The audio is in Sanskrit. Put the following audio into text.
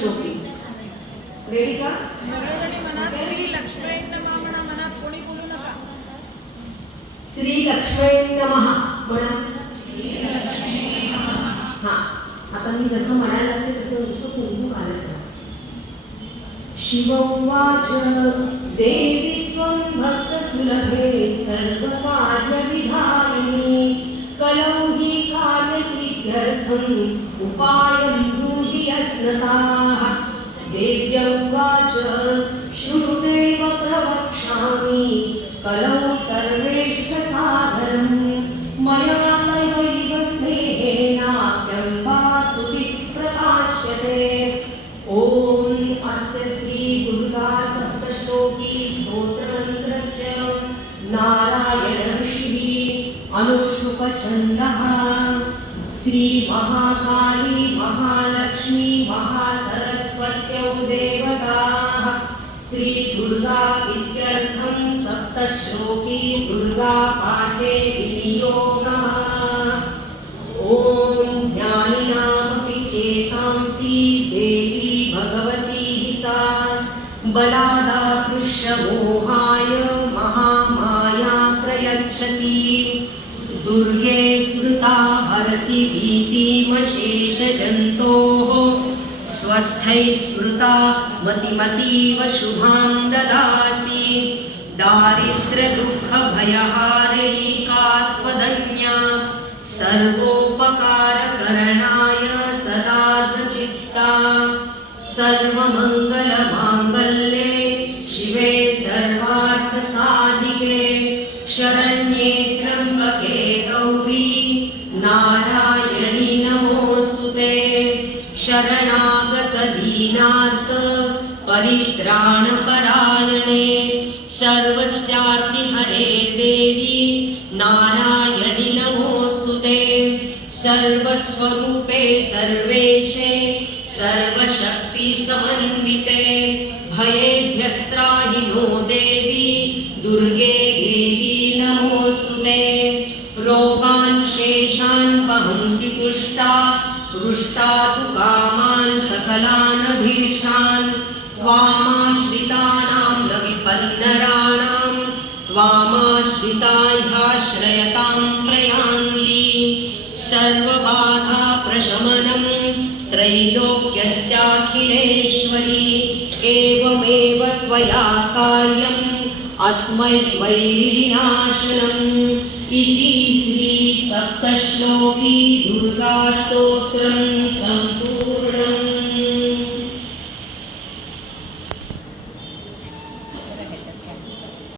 रेडी का? सगळ्यांनी मनात श्री लक्ष्मी नमः म्हणा. मनात कोणी बोलू नका. श्री लक्ष्मी नमः म्हणा. हा, आता मी जसं म्हणायला लागले तसं नुसतं कुंकू घालत राहा. शिवोवाच देवी त्वं भक्तसुलभे सर्वकार्यविधायिनी कलौ हि कार्यसिद्ध्यर्थम् उपायं ब्रूहि यत्नताः. देव्यौवाच श्रुतेव प्रवक्ष्यामि कलौ सर्वेष्टसाधनं मया तवैव स्नेहेनाप्यम्बा स्तुतिः प्रकाश्यते. ॐ अस्य श्री दुर्गा सप्तश्लोकी स्तोत्रमन्त्रस्य नारायण ऋषिः अनुष्टुप्छन्दः. श्री महाकाली महालक्ष्मी महासरस्वत्यौ देवताः श्री दुर्गा इत्यर्थं सप्तश्लोकी दुर्गा पाठे विनियोगः. ॐ ज्ञानिनामपि चेतांसि देवी भगवती सा बलादाकृष्य मोहाय महामाया प्रयच्छति. दुर्गे स्मृता हरसि भीतिमशेषजन्तोः स्वस्थै स्मृता मतिमतीव शुभां ददासि. दारिद्र्यदुःखभयहारिणी का त्वदन्या सर्वोपकारकरणाय सदार्धचित्ता. सर्वमङ्गलमाङ्गल्ये शिवे सर्वार्थसाधिके शरण्ये त्र्यम्बके गौरी नारायणी नमोऽस्तुते. शरणागतदीनार्थ परित्राणपरायणे सर्वस्यार्तिहरे देवी नारायणी नमोऽस्तुते. सर्वस्वरूपे सर्वेशे सर्वशक्तिसमन्विते भयेभ्यस्त्राहि नो देवी दुर्गे देवी नमोऽस्तुते. रोगान् शेषान् वहंसि तुष्टा रुष्टा तु कामान् सकलान् अभीष्टान्. त्वामाश्रितानां न विपन्नराणां त्वामाश्रिता ह्याश्रयतां प्रयान्ति. सर्वबाधा प्रशमनं त्रैलोक्यस्याखिलेश्वरी एवमेव त्वया कार्यम् अस्मै वैरिविनाशनम्. इति श्री सप्तश्लोकी दुर्गा स्तोत्रं सम्पूर्णम्.